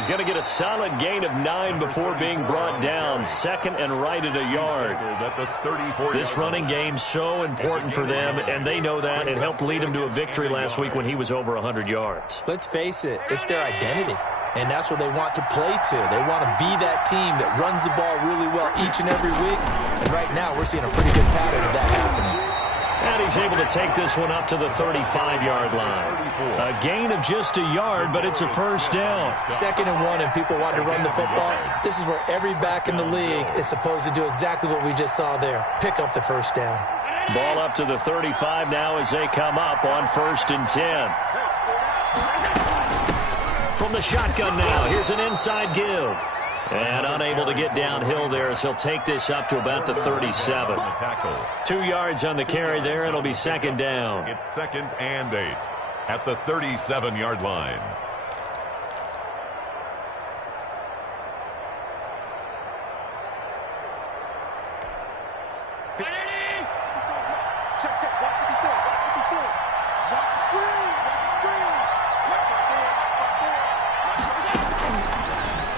he's going to get a solid gain of 9 before being brought down. Second and right at a yard. This running game so important for them, and they know that. It helped lead them to a victory last week when he was over 100 yards. Let's face it, it's their identity. And that's what they want to play to. They want to be that team that runs the ball really well each and every week. And right now, we're seeing a pretty good pattern of that happening. And he's able to take this one up to the 35-yard line. A gain of just a yard, but it's a first down. 2nd and 1, and people want to run the football. This is where every back in the league is supposed to do exactly what we just saw there. Pick up the first down. Ball up to the 35 now as they come up on 1st and 10. From the shotgun now, here's an inside give. And unable to get downhill there as he'll take this up to about the 37. 2 yards on the carry there. It'll be 2nd down. It's 2nd and 8 at the 37-yard line.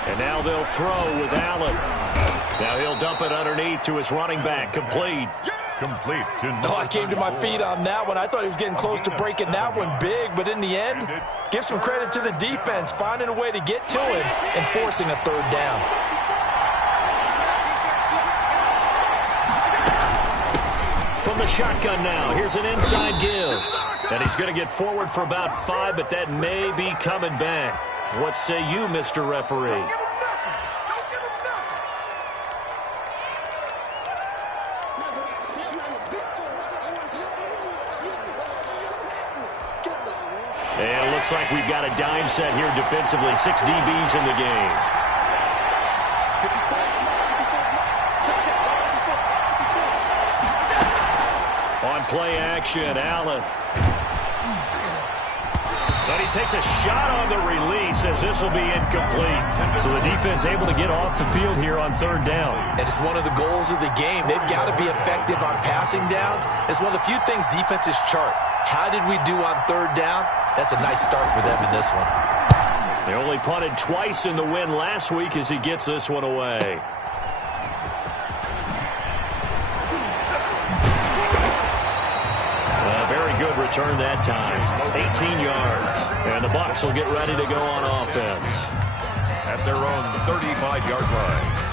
And now they'll throw with Allen. Now he'll dump it underneath to his running back. Complete. Complete to I came to my feet on that one. I thought he was getting close to breaking that one big, but in the end, give some credit to the defense, finding a way to get to him and forcing a 3rd down. From the shotgun now, here's an inside give. And he's going to get forward for about 5, but that may be coming back. What say you, Mr. Referee? And it looks like we've got a dime set here defensively. 6 DBs in the game. On play action, Allen. But he takes a shot on the release as this will be incomplete. So the defense able to get off the field here on 3rd down. And it's one of the goals of the game. They've got to be effective on passing downs. It's one of the few things defenses chart. How did we do on 3rd down? That's a nice start for them in this one. They only punted twice in the win last week as he gets this one away. Very good return that time. 18 yards. And the Bucs will get ready to go on offense. At their own 35-yard line.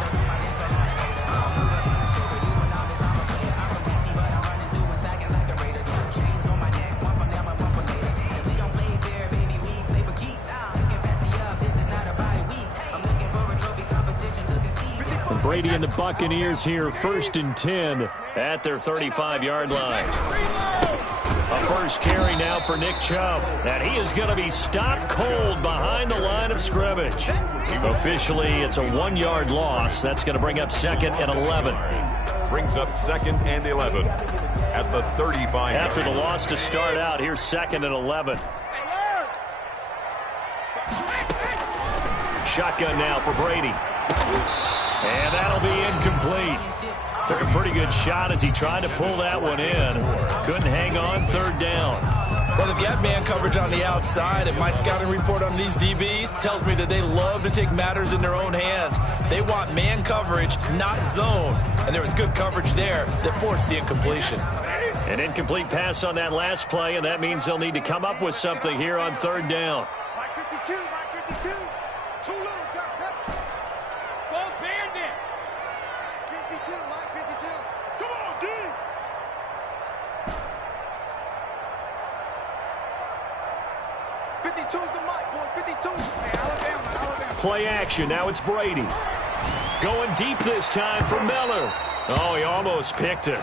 Brady and the Buccaneers here, 1st and 10 at their 35-yard line. A first carry now for Nick Chubb. And he is going to be stopped cold behind the line of scrimmage. Officially, it's a 1-yard loss. That's going to bring up 2nd and 11. Brings up 2nd and 11 at the 35. After the loss to start out, here's 2nd and 11. Shotgun now for Brady. And that'll be incomplete. Took a pretty good shot as he tried to pull that one in. Couldn't hang on, 3rd down. Well, they've got man coverage on the outside, and my scouting report on these DBs tells me that they love to take matters in their own hands. They want man coverage, not zone. And there was good coverage there that forced the incompletion. An incomplete pass on that last play, and that means they'll need to come up with something here on 3rd down. Mike 52, Mike 52. Too little, got cut. Well, banned it. 52, Mike 52. Come on, D. '52's the mic, boys. 52. Hey, Alabama. Play action. Now it's Brady. Going deep this time for Miller. Oh, he almost picked it.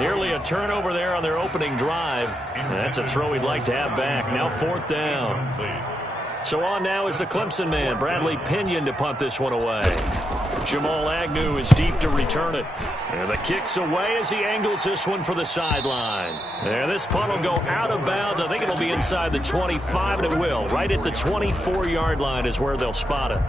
Nearly a turnover there on their opening drive. That's a throw he'd like to have back. Now 4th down. So on now is the Clemson man, Bradley Pinion, to punt this one away. Jamal Agnew is deep to return it. And the kick's away as he angles this one for the sideline. And this punt will go out of bounds. I think it'll be inside the 25, and it will. Right at the 24-yard line is where they'll spot it.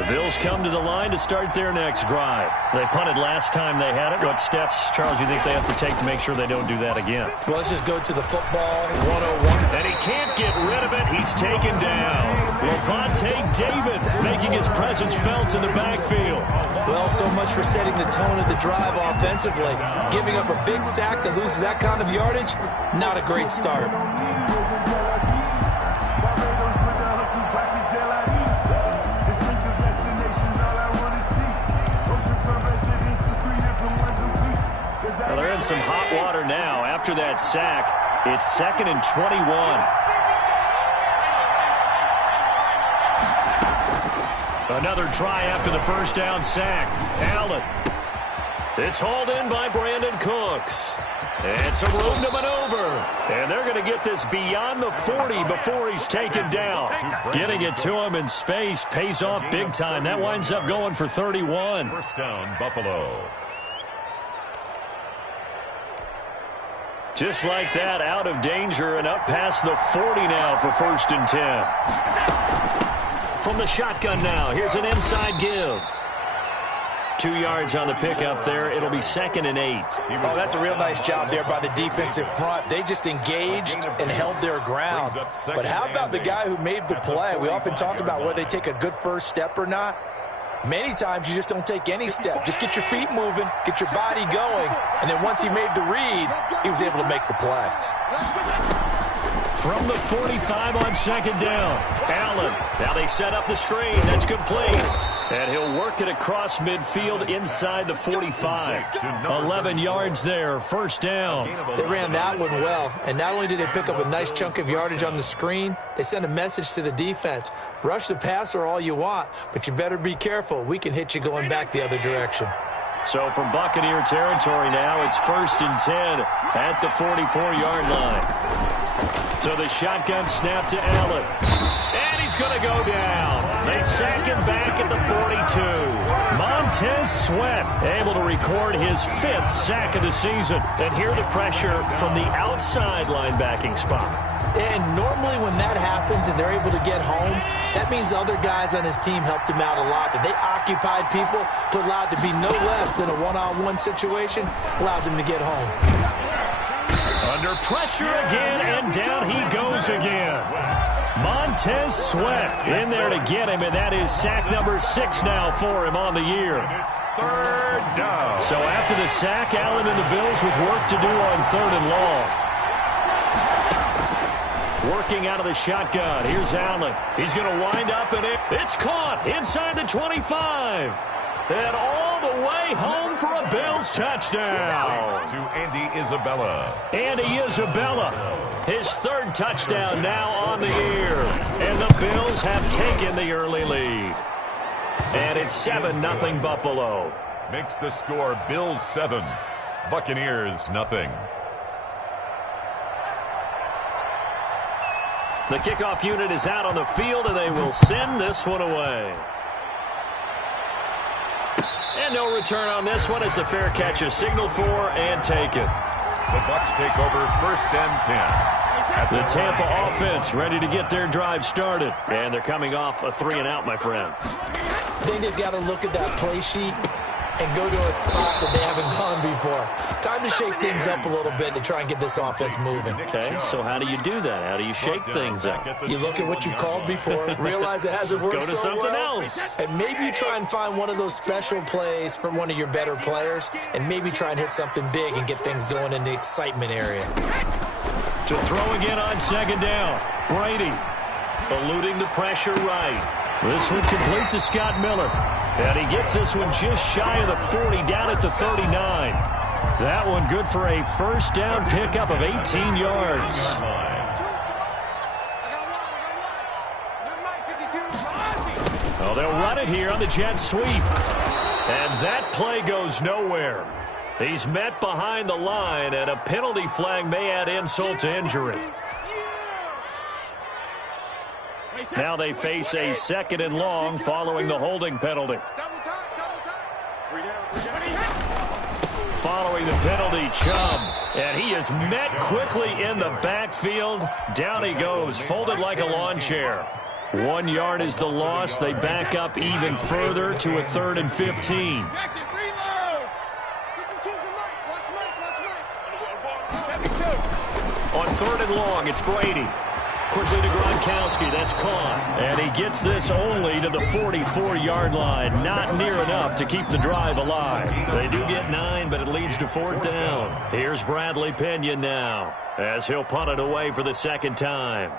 The Bills come to the line to start their next drive. They punted last time they had it. What steps, Charles, you think they have to take to make sure they don't do that again? Well, let's just go to the football 101. And he can't get rid of it. He's taken down. Levante David making his presence felt in the backfield. Well, so much for setting the tone of the drive offensively. Giving up a big sack that loses that kind of yardage, not a great start. Well, they're in some hot water now. After that sack, it's 2nd and 21. Another try after the first down sack. Allen. It's hauled in by Brandon Cooks. And some room to maneuver. And they're going to get this beyond the 40 before he's taken down. Getting it to him in space pays off big time. That winds up going for 31. First down, Buffalo. Just like that, out of danger and up past the 40 now for 1st and 10. From the shotgun now, here's an inside give. 2 yards on the pickup there. It'll be 2nd and 8. Oh, that's a real nice job there by the defensive front. They just engaged and held their ground. But how about the guy who made the play? We often talk about whether they take a good first step or not. Many times you just don't take any step. Just get your feet moving, get your body going, and then once he made the read, he was able to make the play. From the 45 on 2nd down, Allen. Now they set up the screen. That's complete. And he'll work it across midfield inside the 45. 11 yards there, 1st down. They ran that one well, and not only did they pick up a nice chunk of yardage on the screen, they sent a message to the defense. Rush the passer all you want, but you better be careful. We can hit you going back the other direction. So from Buccaneer territory now, it's 1st and 10 at the 44-yard line. So the shotgun snap to Allen. And he's going to go down. They sack him back at the 42. Montez Sweat able to record his 5th sack of the season. And hear the pressure from the outside linebacking spot. And normally when that happens and they're able to get home, that means other guys on his team helped him out a lot. That they occupied people to allow it to be no less than a one-on-one situation, allows him to get home. Under pressure again, and down he goes again. Montez Sweat in there to get him, and that is sack number 6 now for him on the year. It's 3rd down. So after the sack, Allen and the Bills with work to do on 3rd and long. Working out of the shotgun. Here's Allen. He's going to wind up, and it's caught inside the 25. And all the way home for a Bills touchdown. To Andy Isabella. Andy Isabella, his 3rd touchdown now on the year. And the Bills have taken the early lead. And it's 7-0 Buffalo. Makes the score Bills 7, Buccaneers 0. The kickoff unit is out on the field, and they will send this one away. And no return on this one as the fair catch is signaled for and taken. The Bucs take over 1st and 10. The Tampa offense ready to get their drive started. And they're coming off a 3-and-out, my friend. I think they've got to look at that play sheet and go to a spot that they haven't gone before. Time to shake things up a little bit to try and get this offense moving. Okay, so how do you do that? How do you shake things up? You look at what you've called before, realize it hasn't worked Go to so something well, else. and maybe you try and find one of those special plays from one of your better players, and maybe try and hit something big and get things going in the excitement area. To throw again on 2nd down. Brady eluding the pressure right. This one complete to Scott Miller. And he gets this one just shy of the 40 down at the 39. That one good for a 1st down pickup of 18 yards. Oh, they'll run it here on the jet sweep. And that play goes nowhere. He's met behind the line, and a penalty flag may add insult to injury. Now they face a 2nd and long following the holding penalty. Following the penalty, Chubb. And he is met quickly in the backfield. Down he goes, folded like a lawn chair. 1 yard is the loss. They back up even further to a 3rd and 15. On 3rd and long, it's Brady. Quickly to Gronkowski. That's caught. And he gets this only to the 44-yard line. Not near enough to keep the drive alive. They do get 9, but it leads to 4th down. Here's Bradley Pinion now as he'll punt it away for the 2nd time.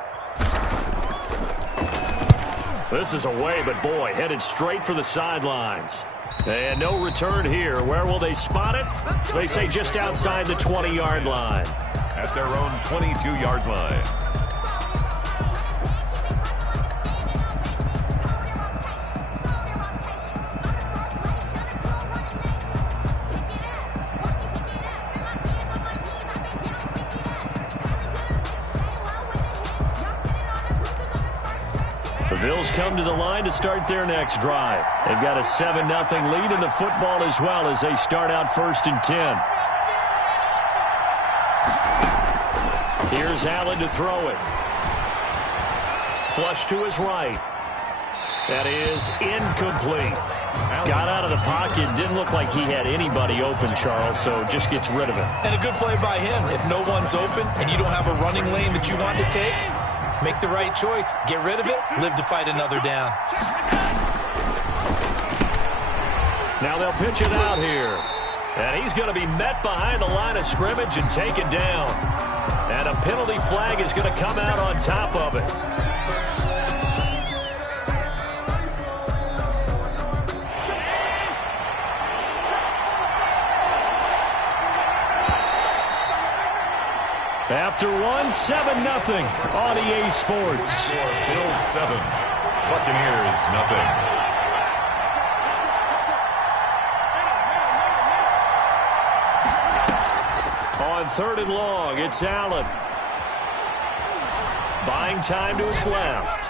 This is away, but boy, headed straight for the sidelines. And no return here. Where will they spot it? They say just outside the 20-yard line. At their own 22-yard line. The Bills come to the line to start their next drive. They've got a 7-0 lead in the football as well as they start out 1st and 10. Here's Allen to throw it. Flush to his right. That is incomplete. Got out of the pocket. Didn't look like he had anybody open, Charles, so just gets rid of it. And a good play by him. If no one's open and you don't have a running lane that you want to take, make the right choice. Get rid of it. Live to fight another down. Now they'll pitch it out here. And he's going to be met behind the line of scrimmage and taken down. And a penalty flag is going to come out on top of it. After 7-0 on EA Sports. Bills 7, Buccaneers nothing. On 3rd and long, it's Allen. Buying time to his left.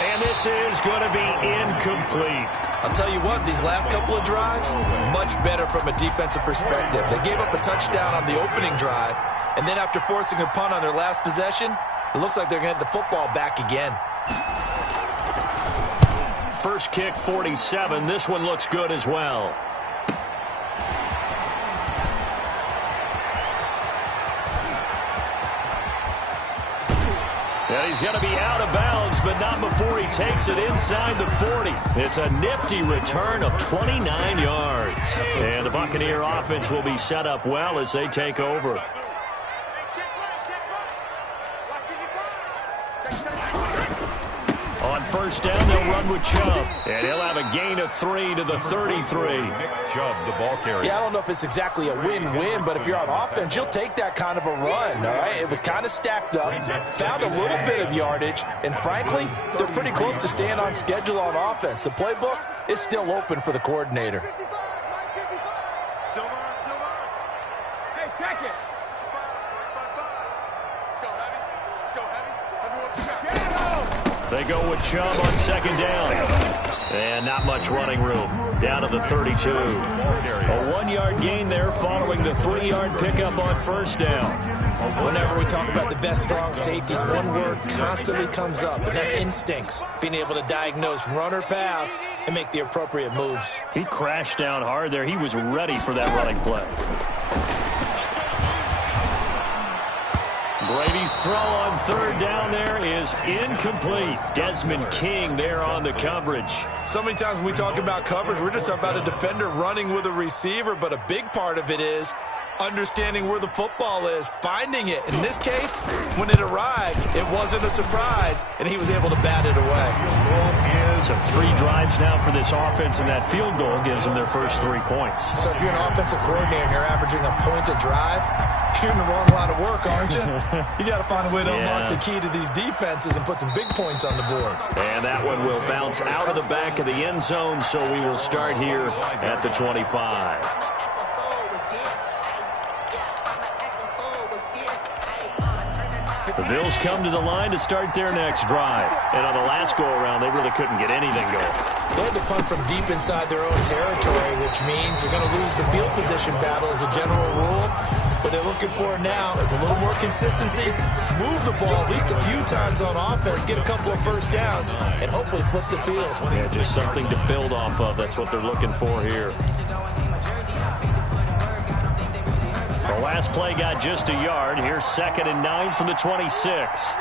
And this is going to be incomplete. I'll tell you what, these last couple of drives, much better from a defensive perspective. They gave up a touchdown on the opening drive, and then after forcing a punt on their last possession, it looks like they're going to get the football back again. First kick, 47. This one looks good as well. And he's going to be out of bounds, but not before he takes it inside the 40. It's a nifty return of 29 yards. And the Buccaneer offense will be set up well as they take over. On 1st down, they'll run with Chubb. And he'll have a gain of 3 to the 33. Nick Chubb, the ball carrier. Yeah, I don't know if it's exactly a win-win, but if you're on offense, you'll take that kind of a run, all right? It was kind of stacked up, found a little bit of yardage, and frankly, they're pretty close to staying on schedule on offense. The playbook is still open for the coordinator. Hey, check it. Let's go heavy. Let's go heavy. Everyone's They go with Chubb on 2nd down. And not much running room. Down to the 32. A 1-yard gain there following the 3-yard pickup on 1st down. Whenever we talk about the best strong safeties, one word constantly comes up, and that's instincts. Being able to diagnose run or pass and make the appropriate moves. He crashed down hard there. He was ready for that running play. Brady's throw on 3rd down there is incomplete. Desmond King there on the coverage. So many times when we talk about coverage, we're just talking about a defender running with a receiver, but a big part of it is understanding where the football is, finding it. In this case, when it arrived, it wasn't a surprise, and he was able to bat it away. So 3 drives now for this offense, and that field goal gives them their first 3 points. So if you're an offensive coordinator and you're averaging a point a drive, you're in the wrong line of work, aren't you? You got to find a way to unlock the key to these defenses and put some big points on the board. And that one will bounce out of the back of the end zone, so we will start here at the 25. The Bills come to the line to start their next drive. And on the last go-around, they really couldn't get anything going. They had to punt from deep inside their own territory, which means they're going to lose the field position battle as a general rule. What they're looking for now is a little more consistency, move the ball at least a few times on offense, get a couple of first downs, and hopefully flip the field. Yeah, just something to build off of. That's what they're looking for here. The last play got just a yard. Here's 2nd and 9 from the 26.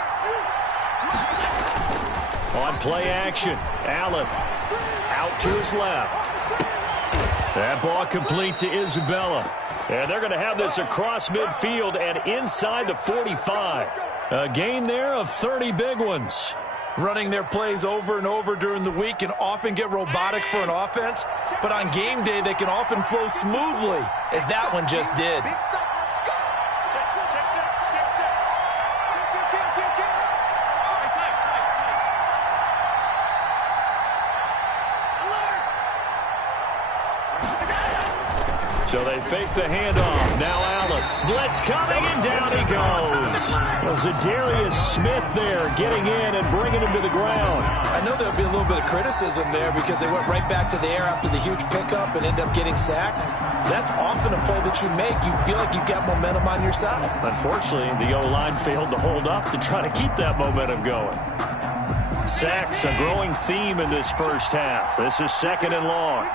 On play action, Allen out to his left. That ball complete to Isabella. And they're going to have this across midfield and inside the 45. A gain there of 30 big ones. Running their plays over and over during the week can often get robotic for an offense, but on game day they can often flow smoothly, as that one just did. So they fake the handoff. Now Allen. Blitz coming, and down he goes. Well, Zadarius Smith there getting in and bringing him to the ground. I know there'll be a little bit of criticism there because they went right back to the air after the huge pickup and end up getting sacked. That's often a play that you make. You feel like you've got momentum on your side. Unfortunately, the O-line failed to hold up to try to keep that momentum going. Sacks, a growing theme in this first half. This is 2nd and long.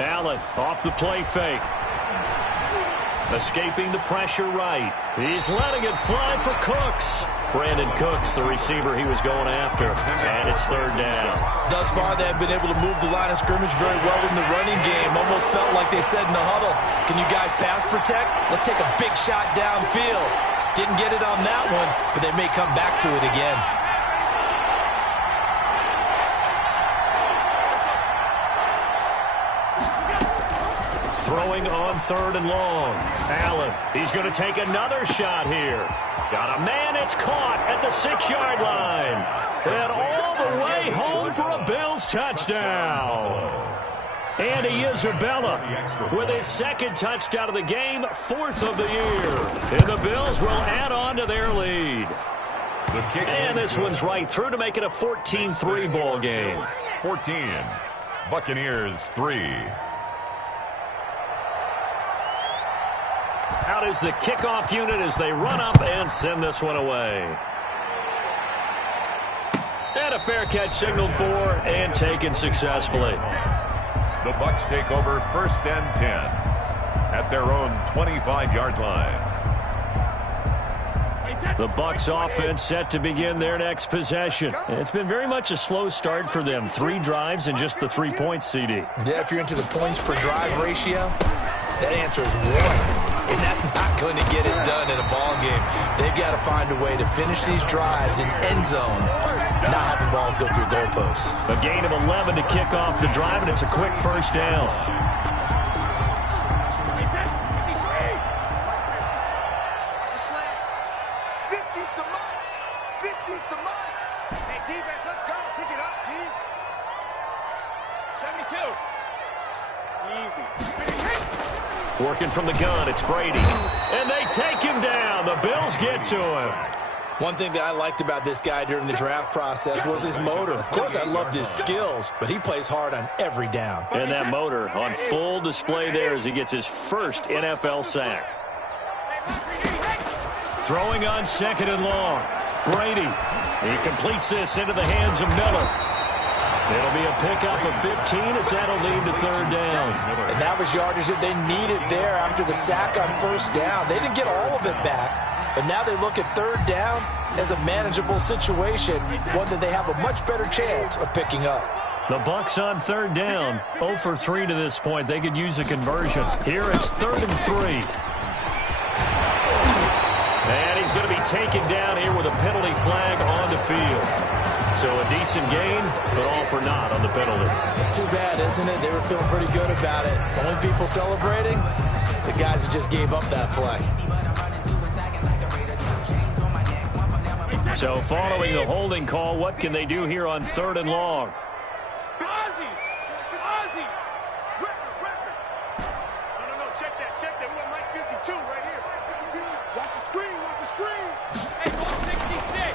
Allen off the play fake. Escaping the pressure right. He's letting it fly for Cooks. Brandon Cooks, the receiver he was going after. And it's 3rd down. Thus far, they have been able to move the line of scrimmage very well in the running game. Almost felt like they said in the huddle, can you guys pass protect? Let's take a big shot downfield. Didn't get it on that one, but they may come back to it again. Throwing on 3rd and long. Allen, he's going to take another shot here. Got a man, it's caught at the 6-yard line. And all the way home for a Bills touchdown. Andy Isabella with his 2nd touchdown of the game, 4th of the year. And the Bills will add on to their lead. And this one's right through to make it a 14-3 ball game. 14, Buccaneers 3. Out is the kickoff unit as they run up and send this one away. And a fair catch signaled for and taken successfully. The Bucs take over 1st and 10 at their own 25-yard line. The Bucs offense set to begin their next possession. It's been very much a slow start for them. 3 drives and just the 3 points, CD. Yeah, if you're into the points per drive ratio, that answer is 1. And that's not going to get it done in a ball game. They've got to find a way to finish these drives in end zones, not having balls go through goalposts. A gain of 11 to kick off the drive, and it's a quick 1st down. Working from the gun, it's Brady. And they take him down. The Bills get to him. One thing that I liked about this guy during the draft process was his motor. Of course, I loved his skills, but he plays hard on every down. And that motor on full display there as he gets his first NFL sack. Throwing on 2nd and long. Brady. He completes this into the hands of Miller. It'll be a pickup of 15 as that'll lead to 3rd down. And that was yardage that they needed there after the sack on 1st down. They didn't get all of it back, but now they look at 3rd down as a manageable situation, one that they have a much better chance of picking up. The Bucs on 3rd down, 0 for 3 to this point. They could use a conversion. Here it's 3rd and 3. And he's going to be taken down here with a penalty flag on the field. So a decent gain, but all for naught on the penalty. It's too bad, isn't it? They were feeling pretty good about it. Only people celebrating, the guys that just gave up that play. So following the holding call, what can they do here on 3rd and long?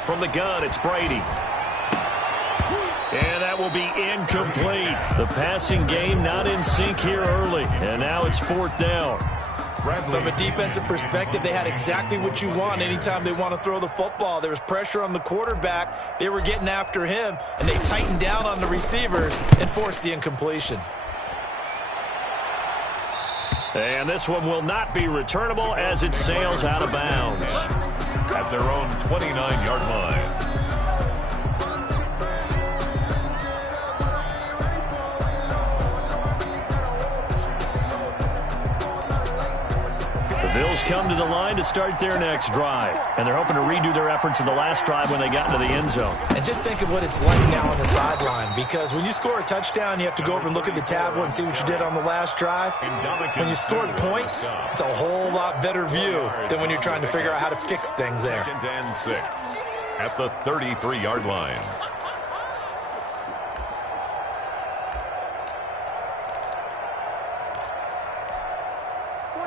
From the gun, it's Brady. And that will be incomplete. The passing game not in sync here early. And now it's 4th down. From a defensive perspective, they had exactly what you want anytime they want to throw the football. There was pressure on the quarterback. They were getting after him, and they tightened down on the receivers and forced the incompletion. And this one will not be returnable as it sails out of bounds. At their own 29-yard line. The Bills come to the line to start their next drive. And they're hoping to redo their efforts in the last drive when they got into the end zone. And just think of what it's like now on the sideline, because when you score a touchdown, you have to go over and look at the tablet and see what you did on the last drive. When you scored points, it's a whole lot better view than when you're trying to figure out how to fix things there. 2nd and 6 at the 33-yard line.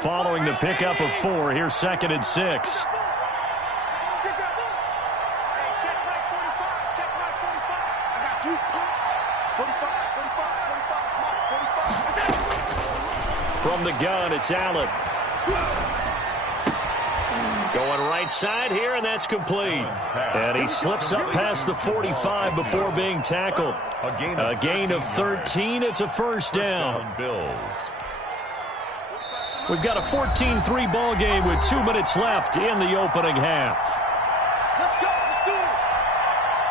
Following the pickup of 4, here's 2nd and 6. From the gun, it's Allen. Going right side here, and that's complete. And he slips up past the 45 before being tackled. A gain of 13. It's a 1st down. Bills. We've got a 14-3 ball game with 2 minutes left in the opening half.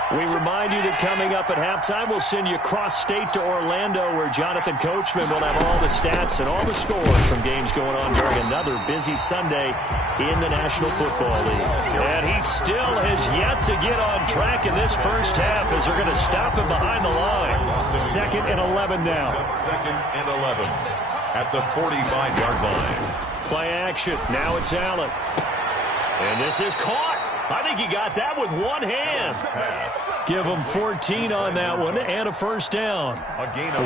We remind you that coming up at halftime, we'll send you cross-state to Orlando, where Jonathan Coachman will have all the stats and all the scores from games going on during another busy Sunday in the National Football League. And he still has yet to get on track in this first half as they're going to stop him behind the line. 2nd and 11 now. 2nd and 11 at the 45-yard line. Play action. Now it's Allen. And this is caught. I think he got that with one hand. Give him 14 on that one and a 1st down.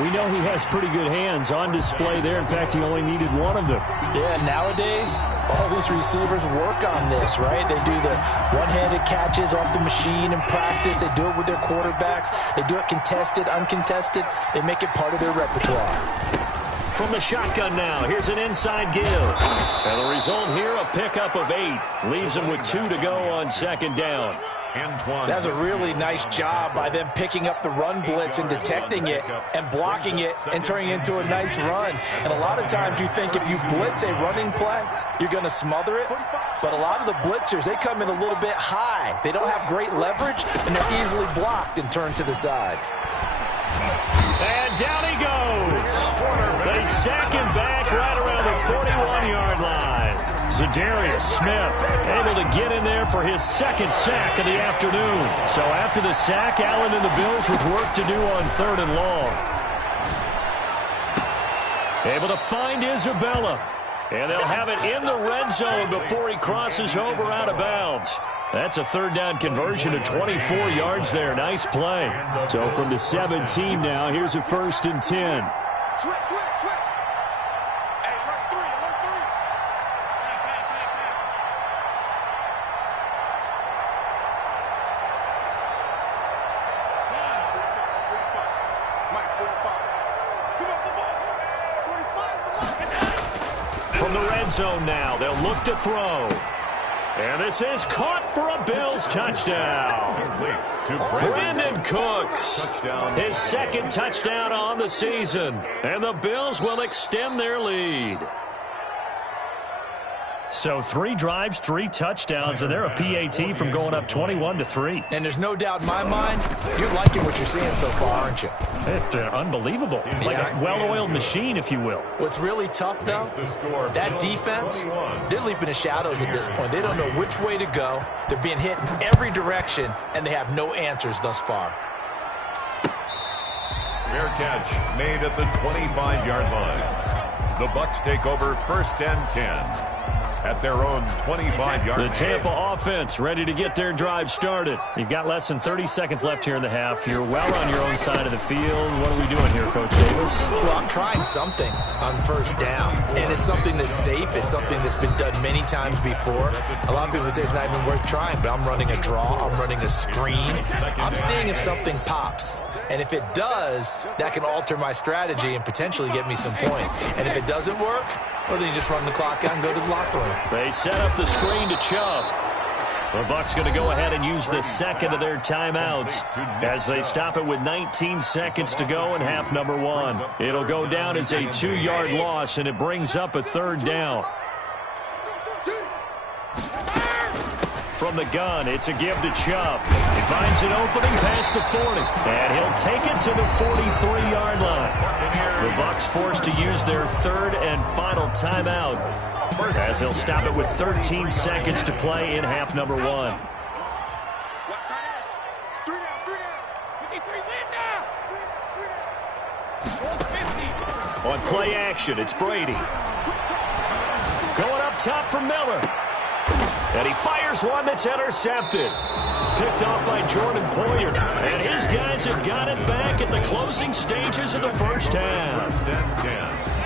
We know he has pretty good hands on display there. In fact, he only needed one of them. Yeah, nowadays, all these receivers work on this, right? They do the one-handed catches off the machine in practice. They do it with their quarterbacks. They do it contested, uncontested. They make it part of their repertoire. From the shotgun now, here's an inside give. And the result here, a pickup of 8. Leaves him with 2 to go on 2nd down. That's a really nice job by them picking up the run blitz and detecting it and blocking it and turning it into a nice run. And a lot of times you think if you blitz a running play, you're going to smother it. But a lot of the blitzers, they come in a little bit high. They don't have great leverage, and they're easily blocked and turned to the side. And down he goes. They sack him back right around the 41-yard line. Zadarius Smith able to get in there for his 2nd sack of the afternoon. So after the sack, Allen and the Bills with work to do on 3rd and long. Able to find Isabella. And they'll have it in the red zone before he crosses over out of bounds. That's a 3rd down conversion of 24 yards there. Nice play. So from the 17 now, here's a 1st and 10. Switch. Hey, alert 3. Mike, 45. Give up the ball. 45 is the mark. From the red zone now, they'll look to throw. And this is caught for a Bills touchdown. Brandon Cooks, his 2nd touchdown on the season. And the Bills will extend their lead. So 3 drives, 3 touchdowns, and they're a PAT from going up 21-3. And there's no doubt in my mind, you're liking what you're seeing so far, aren't you? It's unbelievable. Like a well-oiled machine, if you will. What's really tough, though, that defense, they're leaping the shadows at this point. They don't know which way to go. They're being hit in every direction, and they have no answers thus far. Fair catch made at the 25-yard line. The Bucs take over 1st and 10. at their own 25-yard line. The Tampa offense ready to get their drive started. You've got less than 30 seconds left here in the half. You're well on your own side of the field. What are we doing here, Coach Davis? Well, I'm trying something on first down, and it's something that's safe. It's something that's been done many times before. A lot of people say it's not even worth trying, but I'm running a draw. I'm running a screen. I'm seeing if something pops. And if it does, that can alter my strategy and potentially get me some points. And if it doesn't work, well, then you just run the clock out and go to the locker room. They set up the screen to Chubb. The Bucs going to go ahead and use the second of their timeouts as they stop it with 19 seconds to go in half number one. It'll go down as a 2-yard loss, and it brings up a third down. From the gun, it's a give to Chubb. He finds an opening past the 40, and he'll take it to the 43-yard line. The Bucs forced to use their third and final timeout as they'll stop it with 13 seconds to play in half number one. On play action, it's Brady. Going up top for Miller. And he fires one that's intercepted. Picked off by Jordan Poyer. And his guys have got it back at the closing stages of the first half.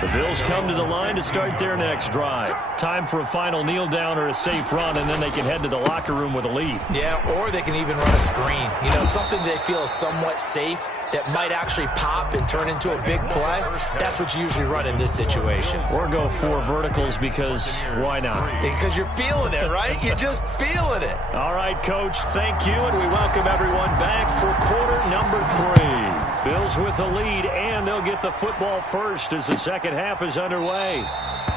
The Bills come to the line to start their next drive. Time for a final kneel down or a safe run, and then they can head to the locker room with a lead. Yeah, or they can even run a screen. You know, something they feel is somewhat safe that might actually pop and turn into a big play. That's what you usually run in this situation. Or go 4 verticals because why not? Because you're feeling it, right? You're just feeling it. All right, Coach, thank you, and we welcome everyone back for quarter number 3. Bills with the lead, and they'll get the football first as the second half is underway.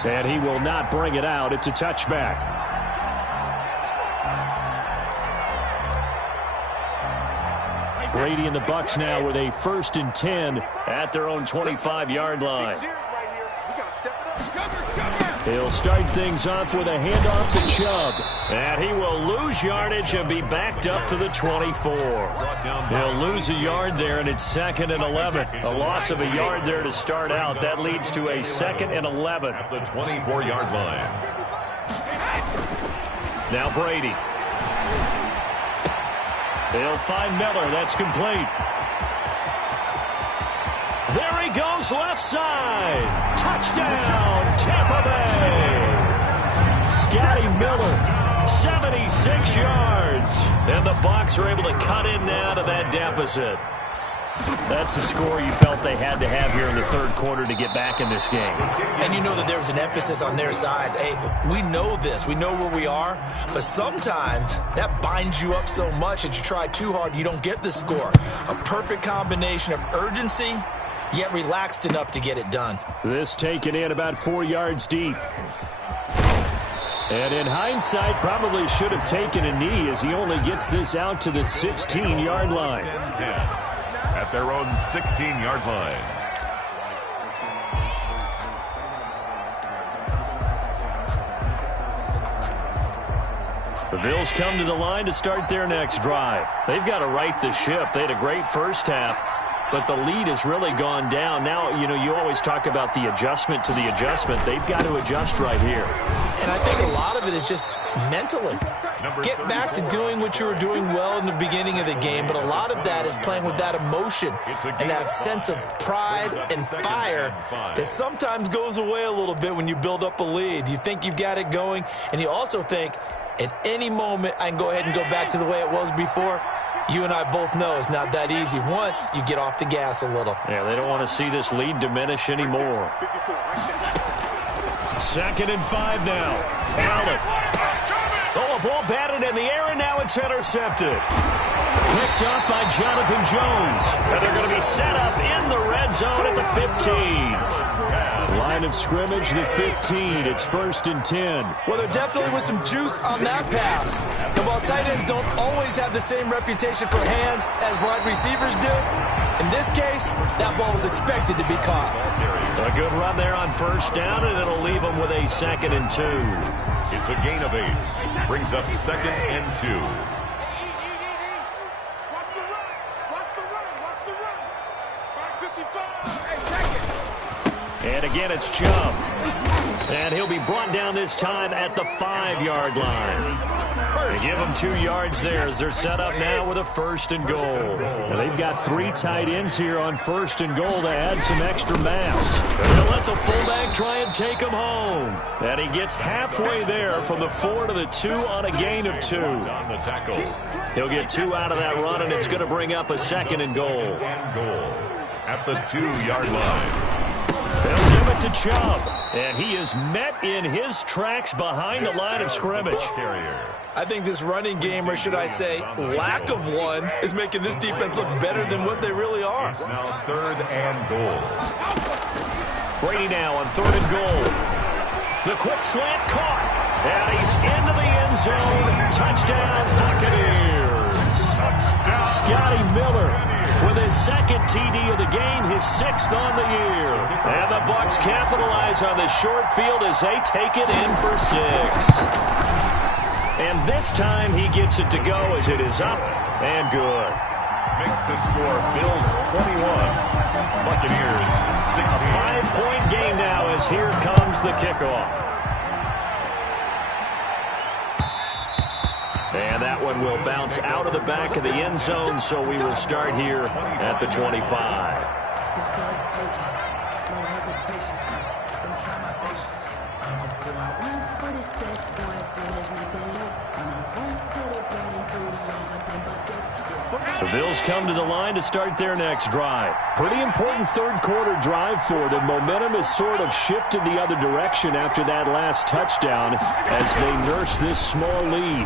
And he will not bring it out. It's a touchback. Brady and the Bucs now with a 1st and 10 at their own 25-yard line. He'll start things off with a handoff to Chubb. And he will lose yardage and be backed up to the 24. He'll lose a yard there, and it's 2nd and 11. A loss of a yard there to start out. That leads to a 2nd and 11. At the 24-yard line. Now Brady. They'll find Miller. That's complete. There he goes, left side. Touchdown, Tampa Bay. Scotty Miller, 76 yards. And the Bucs are able to cut in now to that deficit. That's the score you felt they had to have here in the third quarter to get back in this game. And you know that there was an emphasis on their side. Hey, we know this. We know where we are. But sometimes that binds you up so much that you try too hard, you don't get the score. A perfect combination of urgency, yet relaxed enough to get it done. This taken in about 4 yards deep. And in hindsight, probably should have taken a knee as he only gets this out to the 16-yard line. At their own 16-yard line. The Bills come to the line to start their next drive. They've got to right the ship. They had a great first half, but the lead has really gone down. Now, you know, you always talk about the adjustment to the adjustment. They've got to adjust right here. And I think a lot of it is just mentally. Get back to doing what you were doing well in the beginning of the game, but a lot of that is playing with that emotion and that sense of pride and fire that sometimes goes away a little bit when you build up a lead. You think you've got it going, and you also think at any moment I can go ahead and go back to the way it was before. You and I both know it's not that easy once you get off the gas a little. Yeah, they don't want to see this lead diminish anymore. 2nd and 5 now. Allen. Oh, a ball batted in the air, and now it's intercepted. Picked up by Jonathan Jones. And they're going to be set up in the red zone at the 15. Line of scrimmage, the 15. It's 1st and 10. Well, there definitely was some juice on that pass. And while tight ends don't always have the same reputation for hands as wide receivers do, in this case, that ball was expected to be caught. A good run there on 1st down, and it'll leave them with a 2nd and 2. It's a gain of 8. Brings up 2nd and 2. And again, it's Chubb. And he'll be brought down this time at the 5-yard line. They give him 2 yards there as they're set up now with a 1st and goal. And they've got 3 tight ends here on 1st and goal to add some extra mass. They'll let the fullback try and take him home. And he gets halfway there from the 4 to the 2 on a gain of 2. He'll get 2 out of that run, and it's going to bring up a 2nd and goal. At the 2-yard line. They'll give it to Chubb, and he is met in his tracks behind the line of scrimmage. I think this running game, or should I say lack of one, is making this defense look better than what they really are. It's now 3rd and goal. Brady now on 3rd and goal. The quick slant caught, and he's into the end zone. Touchdown, Buccaneers. Scotty Miller with his 2nd TD of the game, his 6th on the year. And the Bucs capitalize on the short field as they take it in for 6. And this time he gets it to go as it is up and good. Makes the score Bills 21, Buccaneers 16. A 5-point game now as here comes the kickoff. And that one will bounce out of the back of the end zone, so we will start here at the 25. The Bills come to the line to start their next drive. Pretty important 3rd quarter drive for them. Momentum has sort of shifted the other direction after that last touchdown as they nurse this small lead.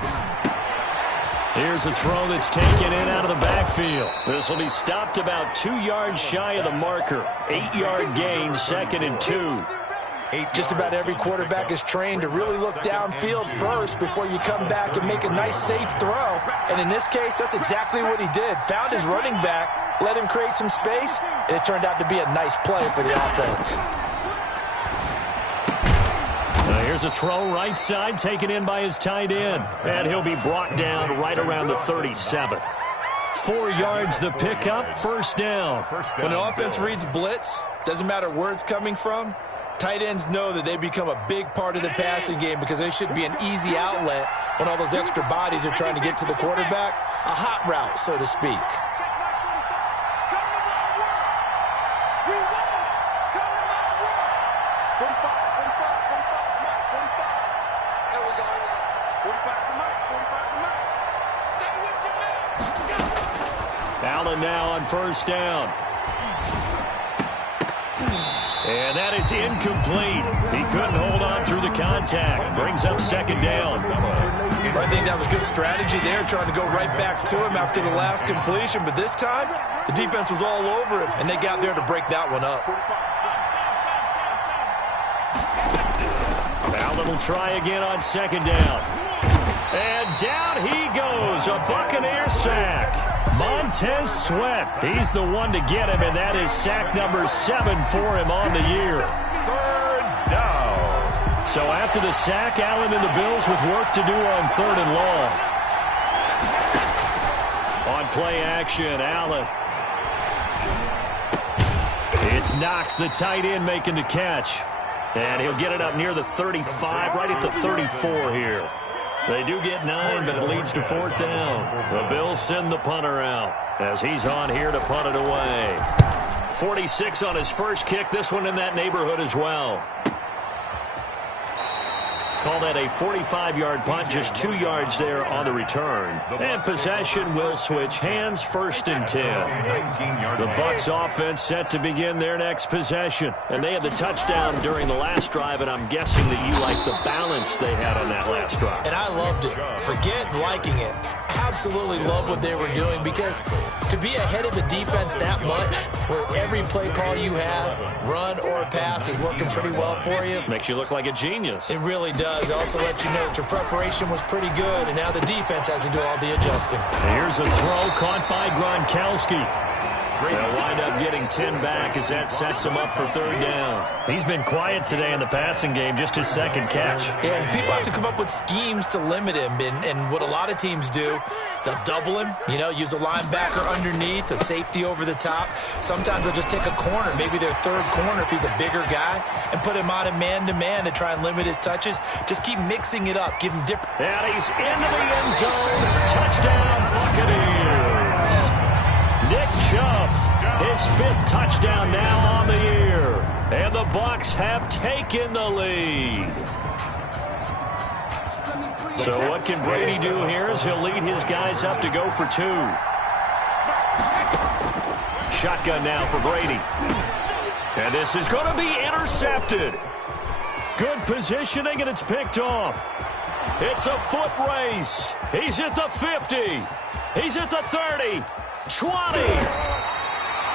Here's a throw that's taken in out of the backfield. This will be stopped about 2 yards shy of the marker. 8-yard gain, 2nd and 2. Just about every quarterback is trained to really look downfield first before you come back and make a nice, safe throw. And in this case, that's exactly what he did. Found his running back, let him create some space, and it turned out to be a nice play for the offense. Here's a throw right side taken in by his tight end. And he'll be brought down right around the 37th. 4 yards the pickup, 1st down. When an offense reads blitz, doesn't matter where it's coming from, tight ends know that they become a big part of the passing game because they should be an easy outlet when all those extra bodies are trying to get to the quarterback. A hot route, so to speak. Allen now on 1st down. And that is incomplete. He couldn't hold on through the contact. Brings up 2nd down. I think that was good strategy there, trying to go right back to him after the last completion. But this time, the defense was all over him, and they got there to break that one up. Allen will try again on 2nd down. And down he goes. A Buccaneer sack. Montez Sweat, he's the one to get him, and that is sack number 7 for him on the year. 3rd down. So after the sack, Allen and the Bills with work to do on 3rd and long. On play action, Allen. It's Knox, the tight end, making the catch. And he'll get it up near the 35, right at the 34 here. They do get 9, but it leads to 4th down. The Bills send the punter out as he's on here to punt it away. 46 on his first kick. This one in that neighborhood as well. Call that a 45-yard punt, just 2 yards there on the return. And possession will switch hands, 1st and 10. The Bucs offense set to begin their next possession. And they had the touchdown during the last drive, and I'm guessing that you like the balance they had on that last drive. And I loved it. Forget liking it. Absolutely love what they were doing, because to be ahead of the defense that much, where every play call you have, run or pass, is working pretty well for you. Makes you look like a genius. It really does. It also lets you know that your preparation was pretty good, and now the defense has to do all the adjusting. Here's a throw caught by Gronkowski. They'll wind up getting 10 back as that sets him up for third down. He's been quiet today in the passing game, just his second catch. Yeah, and people have to come up with schemes to limit him, and what a lot of teams do, they'll double him, use a linebacker underneath, a safety over the top. Sometimes they'll just take a corner, maybe their third corner if he's a bigger guy, and put him on a man-to-man to try and limit his touches. Just keep mixing it up, give him different. And he's into the end zone. Touchdown, Buccaneers. Nick Chubb, his 5th touchdown now on the year. And the Bucs have taken the lead. So what can Brady do here as he'll lead his guys up to go for 2. Shotgun now for Brady. And this is going to be intercepted. Good positioning, and it's picked off. It's a foot race. He's at the 50. He's at the 30. 20.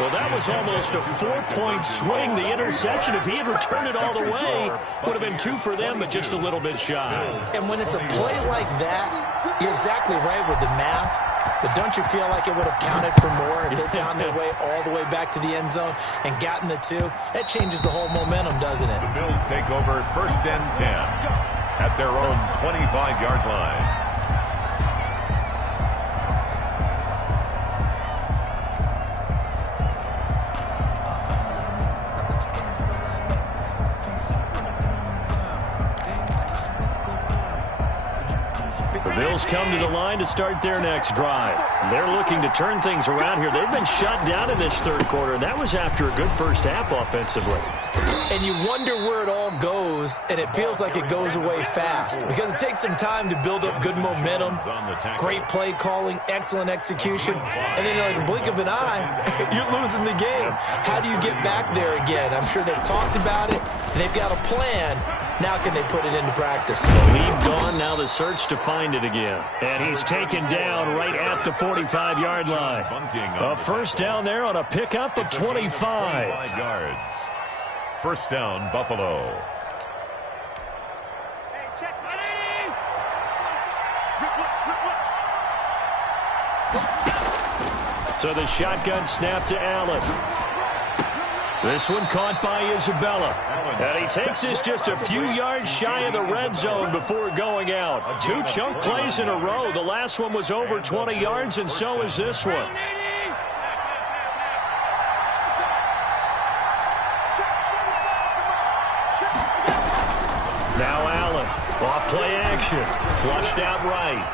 Well, that was almost a 4-point swing. The interception, if he had returned it all the way, would have been 2 for them, but just a little bit shy. And when it's a play like that, you're exactly right with the math. But don't you feel like it would have counted for more if they found their way all the way back to the end zone and gotten the 2? That changes the whole momentum, doesn't it? The Bills take over 1st and 10 at their own 25-yard line. Bills come to the line to start their next drive. They're looking to turn things around here. They've been shut down in this third quarter, and that was after a good first half offensively. And you wonder where it all goes, and it feels like it goes away fast because it takes some time to build up good momentum, great play calling, excellent execution, and then like a blink of an eye, you're losing the game. How do you get back there again? I'm sure they've talked about it, and they've got a plan. Now can they put it into practice? The lead gone, now the search to find it again. And he's taken down right at the 45-yard line. A first down there on a pickup of 25 yards. First down, Buffalo. Hey, check, buddy! So the shotgun snap to Allen. This one caught by Isabella. And he takes this just a few yards shy of the red zone before going out. 2 chunk plays in a row. The last one was over 20 yards, and so is this one. Now Allen, off play action, flushed out right.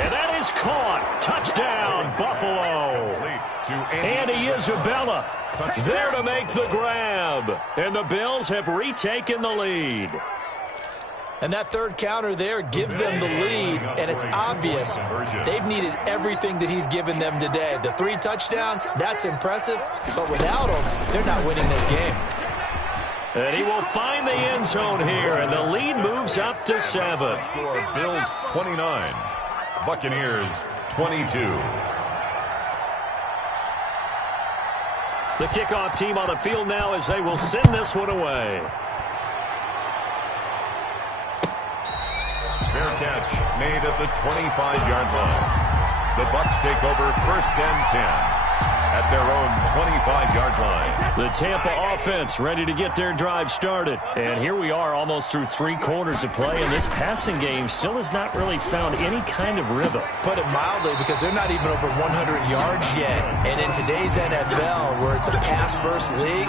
And that is caught. Touchdown, Buffalo. Andy Isabella there to make the grab. And the Bills have retaken the lead. And that third counter there gives them the lead, and it's obvious they've needed everything that he's given them today. The 3 touchdowns, that's impressive, but without him, they're not winning this game. And he will find the end zone here, and the lead moves up to 7. Score Bills 29, Buccaneers 22. The kickoff team on the field now as they will send this one away. Fair catch made at the 25-yard line. The Bucs take over 1st and 10 at their own 25-yard line. The Tampa offense ready to get their drive started. And here we are almost through 3 quarters of play, and this passing game still has not really found any kind of rhythm. Put it mildly, because they're not even over 100 yards yet. And in today's NFL, where it's a pass-first league,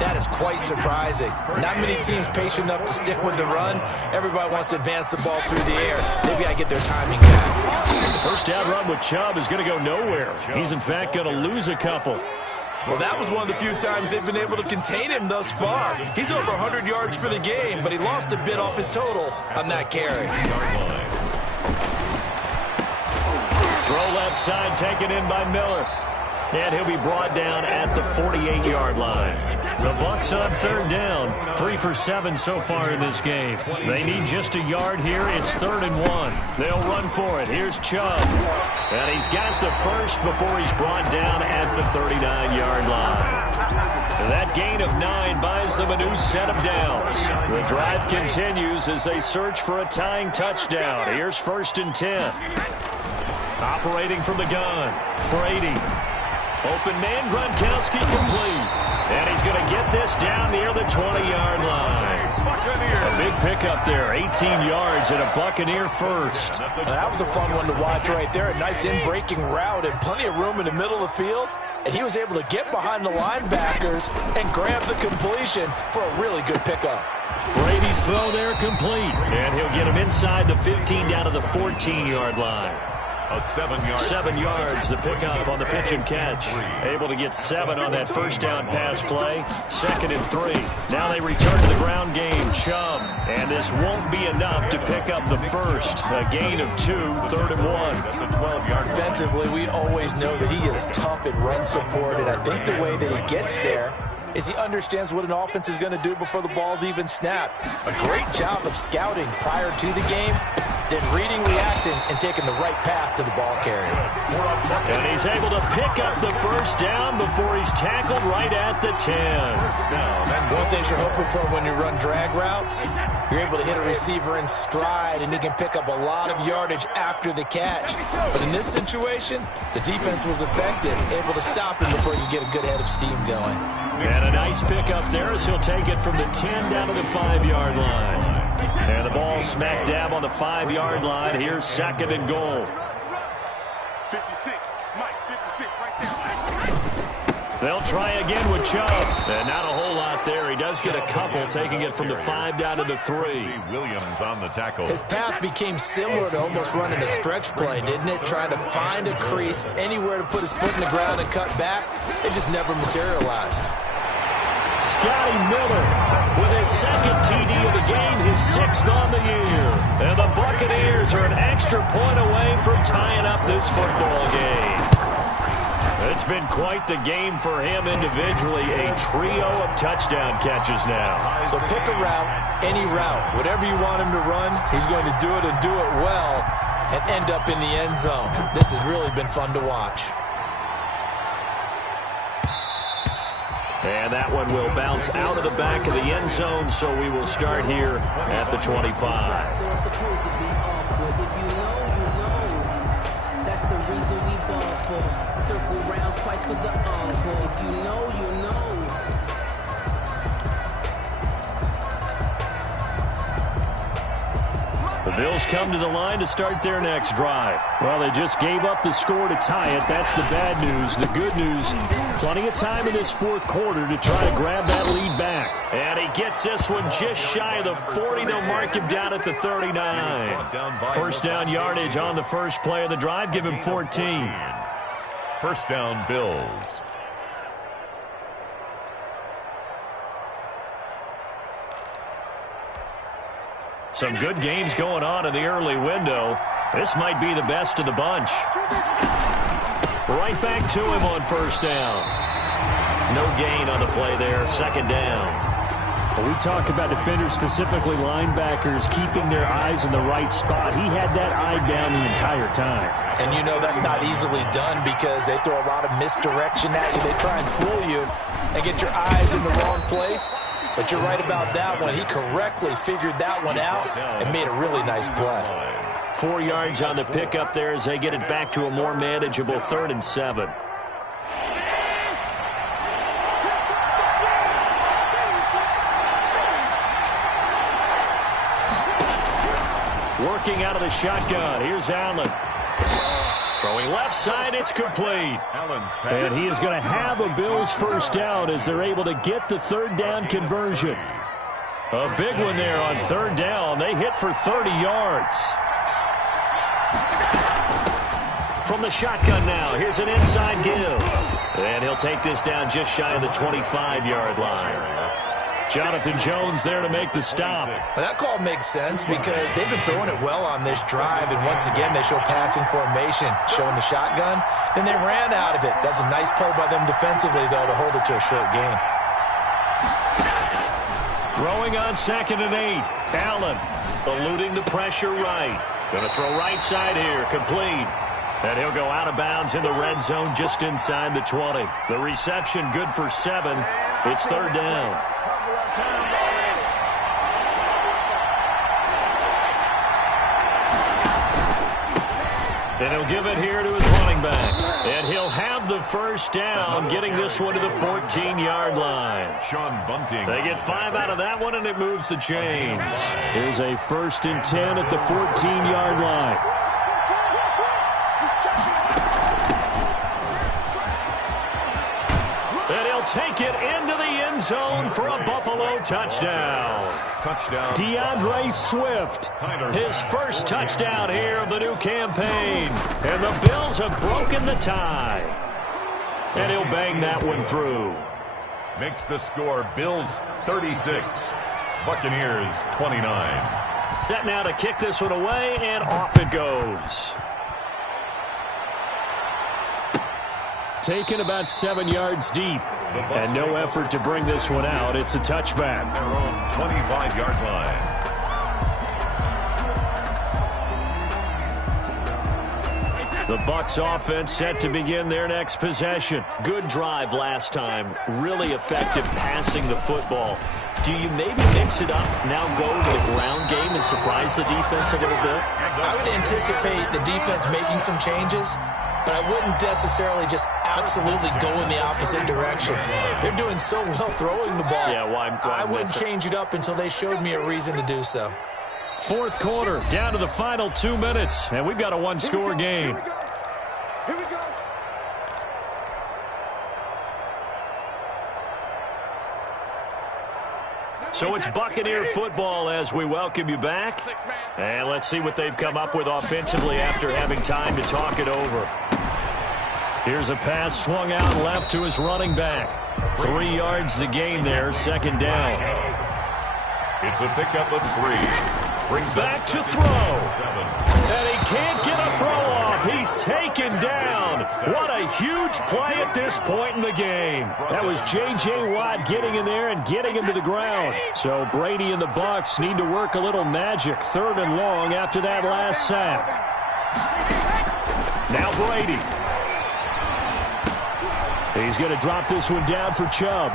that is quite surprising. Not many teams patient enough to stick with the run. Everybody wants to advance the ball through the air. They've got to get their timing back. The first down run with Chubb is going to go nowhere. He's, in fact, going to lose a couple. Well, that was one of the few times they've been able to contain him thus far. He's over 100 yards for the game, but he lost a bit off his total on that carry. Throw left side taken in by Miller. And he'll be brought down at the 48-yard line. The Bucs on third down. 3 for 7 so far in this game. They need just a yard here. It's 3rd and 1. They'll run for it. Here's Chubb. And he's got the first before he's brought down at the 39-yard line. That gain of 9 buys them a new set of downs. The drive continues as they search for a tying touchdown. Here's 1st and 10. Operating from the gun. Brady. Open man, Gronkowski complete. And he's going to get this down near the 20-yard line. A big pickup there, 18 yards and a Buccaneer first. That was a fun one to watch right there. A nice in-breaking route and plenty of room in the middle of the field. And he was able to get behind the linebackers and grab the completion for a really good pickup. Brady's throw there complete. And he'll get him inside the 15 down to the 14-yard line. A 7-yard. 7 yards, the pickup on the pitch and catch. Able to get 7 on that first down pass play. 2nd and 3. Now they return to the ground game. Chubb. And this won't be enough to pick up the first. A gain of 2, 3rd and 1. At the 12-yard. Defensively, we always know that he is tough in run support, and I think the way that he gets there is he understands what an offense is going to do before the ball's even snapped. A great job of scouting prior to the game, then reading, reacting, and taking the right path to the ball carrier. And he's able to pick up the first down before he's tackled right at the 10. One thing you're hoping for when you run drag routes, you're able to hit a receiver in stride, and he can pick up a lot of yardage after the catch. But in this situation, the defense was effective, able to stop him before you get a good head of steam going. And a nice pickup there as he'll take it from the 10 down to the 5-yard line. And the ball smack dab on the 5-yard line. Here's 2nd and goal. 56, Mike, 56 right there. They'll try again with Chubb. And not a whole lot there. He does get a couple, taking it from the 5 down to the 3. Williams on the tackle. His path became similar to almost running a stretch play, didn't it? Trying to find a crease, anywhere to put his foot in the ground and cut back. It just never materialized. Scotty Miller with his 2nd TD of the game, his 6th on the year. And the Buccaneers are an extra point away from tying up this football game. It's been quite the game for him individually. A trio of touchdown catches now. So pick a route, any route. Whatever you want him to run, he's going to do it and do it well and end up in the end zone. This has really been fun to watch. And that one will bounce out of the back of the end zone, so we will start here at the 25. They're supposed to be awkward. If you know, you know. That's the reason we ball for. Circle round twice for the encore. If you know, you know. The Bills come to the line to start their next drive. Well, they just gave up the score to tie it. That's the bad news. The good news, plenty of time in this 4th quarter to try to grab that lead back. And he gets this one just shy of the 40. They'll mark him down at the 39. First down yardage on the first play of the drive. Give him 14. First down, Bills. Some good games going on in the early window. This might be the best of the bunch. Right back to him on first down. No gain on the play there. 2nd down. When we talk about defenders, specifically linebackers, keeping their eyes in the right spot, he had that eye down the entire time. And you know that's not easily done because they throw a lot of misdirection at you. They try and fool you and get your eyes in the wrong place. But you're right about that one. He correctly figured that one out and made a really nice play. 4 yards on the pickup there as they get it back to a more manageable 3rd and 7. Working out of the shotgun. Here's Allen. Throwing left side, it's complete. And he is going to have a Bills first down as they're able to get the 3rd down conversion. A big one there on 3rd down. They hit for 30 yards. From the shotgun now, here's an inside give. And he'll take this down just shy of the 25-yard line. Jonathan Jones there to make the stop. Well, that call makes sense because they've been throwing it well on this drive, and once again they show passing formation, showing the shotgun. Then they ran out of it. That's a nice play by them defensively, though, to hold it to a short game. Throwing on 2nd and 8. Allen eluding the pressure right. Going to throw right side here, complete. And he'll go out of bounds in the red zone just inside the 20. The reception good for 7. It's 3rd down. And he'll give it here to his running back. And he'll have the first down, getting this one to the 14-yard line. Sean Bunting. They get 5 out of that one, and it moves the chains. Here's a 1st and 10 at the 14-yard line. And he'll take it into the end zone for a Buffalo touchdown. Touchdown. DeAndre Swift, his first touchdown here of the new campaign. And the Bills have broken the tie. And he'll bang that one through. Makes the score Bills 36, Buccaneers 29. Set now to kick this one away, and off it goes. Taken about 7 yards deep. And no effort to bring this one out. It's a touchback. Their own 25-yard line. The Bucs offense set to begin their next possession. Good drive last time. Really effective passing the football. Do you maybe mix it up, now go to the ground game and surprise the defense a little bit? I would anticipate the defense making some changes, but I wouldn't necessarily just absolutely go in the opposite direction. They're doing so well throwing the ball. Yeah, why I wouldn't change it up until they showed me a reason to do so. 4th quarter, down to the final 2 minutes, and we've got a one-score game. Here we go. So it's Buccaneer football as we welcome you back. And let's see what they've come up with offensively after having time to talk it over. Here's a pass swung out left to his running back. 3 yards the gain there, 2nd down. It's a pickup of 3. Brings Back to throw. 7. And he can't get a throw off. He's taken down. What a huge play at this point in the game. That was J.J. Watt getting in there and getting him to the ground. So Brady and the Bucs need to work a little magic. 3rd and long after that last sack. Now Brady. He's going to drop this one down for Chubb.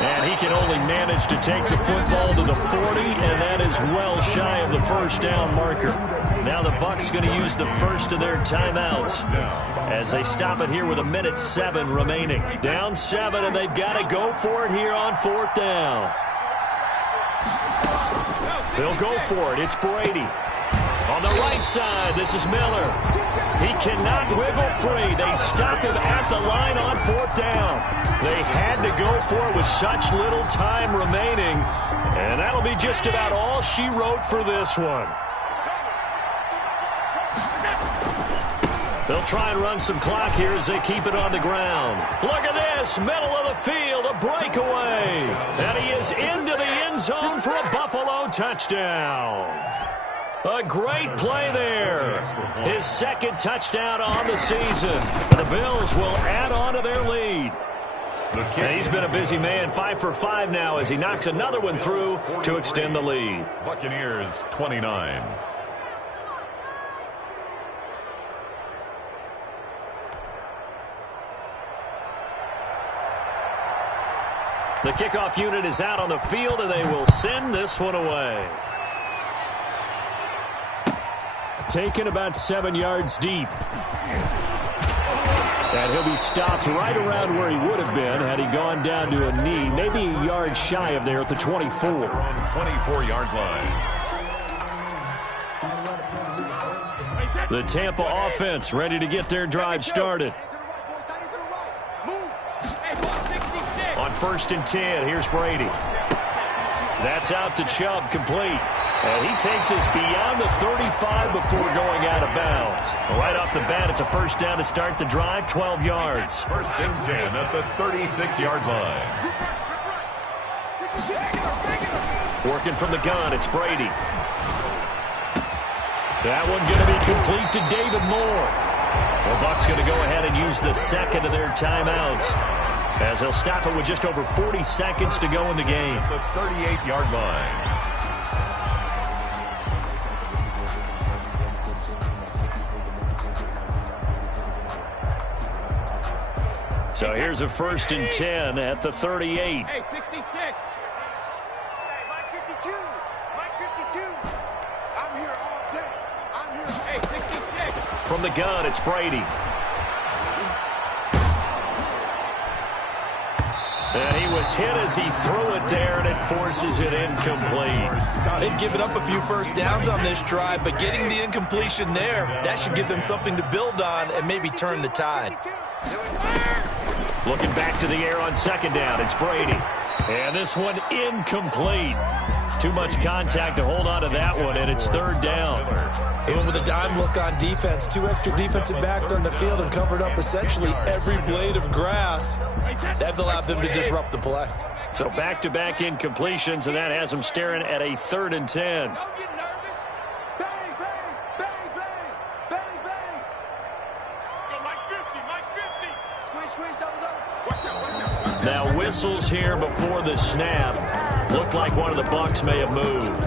And he can only manage to take the football to the 40, and that is well shy of the first down marker. Now the Bucs going to use the first of their timeouts as they stop it here with 1:07 remaining. Down 7, and they've got to go for it here on 4th down. They'll go for it. It's Brady. On the right side, this is Miller. He cannot wiggle free. They stop him at the line on 4th down. They had to go for it with such little time remaining. And that'll be just about all she wrote for this one. They'll try and run some clock here as they keep it on the ground. Look at this, middle of the field, a breakaway. And he is into the end zone for a Buffalo touchdown. A great play there. His 2nd touchdown on the season. The Bills will add on to their lead. And he's been a busy man, 5 for 5 now as he knocks another one through to extend the lead. Buccaneers 29. The kickoff unit is out on the field, and they will send this one away. Taken about 7 yards deep. And he'll be stopped right around where he would have been had he gone down to a knee, maybe a yard shy of there at the 24. 24-yard line. The Tampa offense ready to get their drive started. On 1st and 10, here's Brady. That's out to Chubb, complete. And he takes us beyond the 35 before going out of bounds. Right off the bat, it's a first down to start the drive, 12 yards. 1st and 10 at the 36-yard line. Working from the gun, it's Brady. That one going to be complete to David Moore. The Bucs going to go ahead and use the 2nd of their timeouts, as they'll stop it with just over 40 seconds to go in the game. The 38-yard line. So here's a 1st and 10 at the 38. Hey, 66. Hey, Mike 52. Mike 52. I'm here all day. I'm here. Hey, 66. From the gun, it's Brady. And he was hit as he threw it there, and it forces it incomplete. They've given up a few first downs on this drive, but getting the incompletion there, that should give them something to build on and maybe turn the tide. Looking back to the air on second down, it's Brady. And this one incomplete. Too much contact to hold on to that one, and it's third down. Even with a dime look on defense, 2 extra defensive backs on the field and covered up essentially every blade of grass. That allowed them to disrupt the play. So back-to-back incompletions, and that has them staring at a 3rd and 10. Don't get nervous. Bang, bang, bang, bang, bang, bang. Yo, Mike 50, Mike 50. Squeeze, squeeze, double, double. Watch out, watch out, watch out. Now whistles here before the snap. Looked like one of the Bucs may have moved.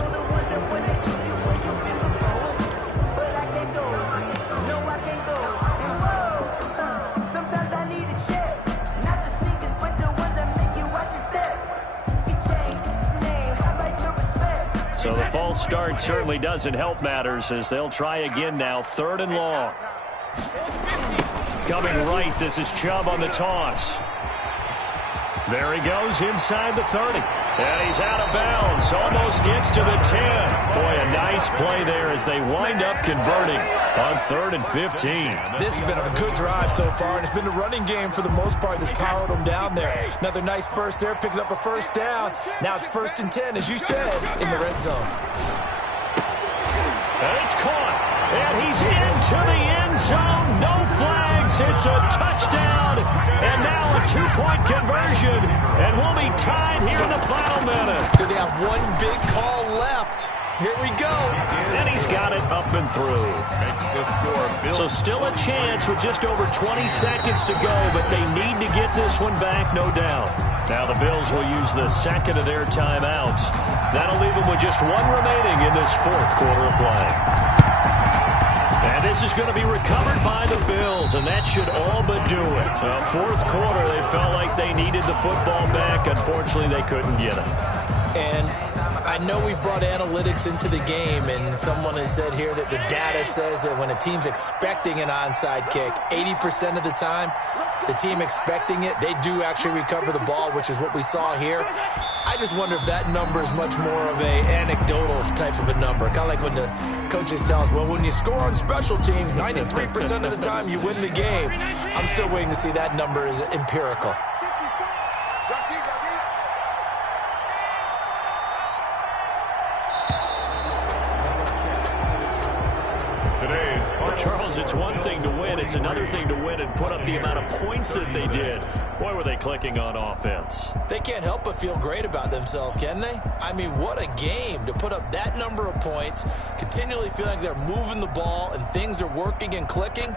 So the false start certainly doesn't help matters as they'll try again now. 3rd and long. Coming right, this is Chubb on the toss. There he goes inside the 30. And he's out of bounds. Almost gets to the 10. Boy, a nice play there as they wind up converting on 3rd and 15. This has been a good drive so far, and it's been a running game for the most part that's powered them down there. Another nice burst there, picking up a first down. Now it's 1st and 10, as you said, in the red zone. And it's caught. And he's into the end zone. No flags. It's a touchdown. And now a 2-point conversion. And we'll be tied here in the final minute. Do they have one big call left? Here we go. And he's got it up and through. Makes the score. So still a chance with just over 20 seconds to go, but they need to get this one back, no doubt. Now the Bills will use the second of their timeouts. That'll leave them with just one remaining in this 4th quarter of play. And this is going to be recovered by the Bills, and that should all but do it. Well, 4th quarter, they felt like they needed the football back. Unfortunately, they couldn't get it. And I know we brought analytics into the game, and someone has said here that the data says that when a team's expecting an onside kick, 80% of the time, the team expecting it, they do actually recover the ball, which is what we saw here. I just wonder if that number is much more of a anecdotal type of a number. Kind of like when the coaches tell us, well, when you score on special teams, 93% of the time you win the game. I'm still waiting to see that number is empirical. Charles, it's one thing to win. It's another thing to win and put up the amount of points that they did. Boy, were they clicking on offense. They can't help but feel great about themselves, can they? I mean, what a game to put up that number of points, continually feeling like they're moving the ball and things are working and clicking.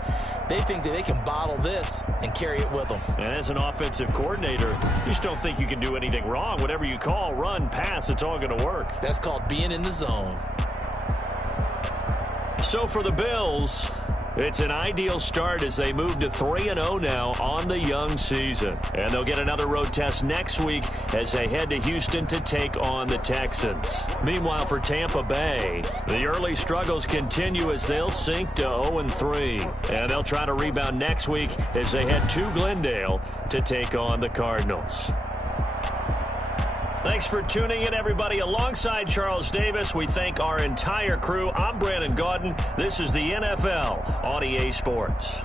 They think that they can bottle this and carry it with them. And as an offensive coordinator, you just don't think you can do anything wrong. Whatever you call, run, pass, it's all going to work. That's called being in the zone. So for the Bills, it's an ideal start as they move to 3-0 now on the young season. And they'll get another road test next week as they head to Houston to take on the Texans. Meanwhile, for Tampa Bay, the early struggles continue as they'll sink to 0-3. And they'll try to rebound next week as they head to Glendale to take on the Cardinals. Thanks for tuning in, everybody. Alongside Charles Davis, we thank our entire crew. I'm Brandon Gaudin. This is the NFL on EA Sports.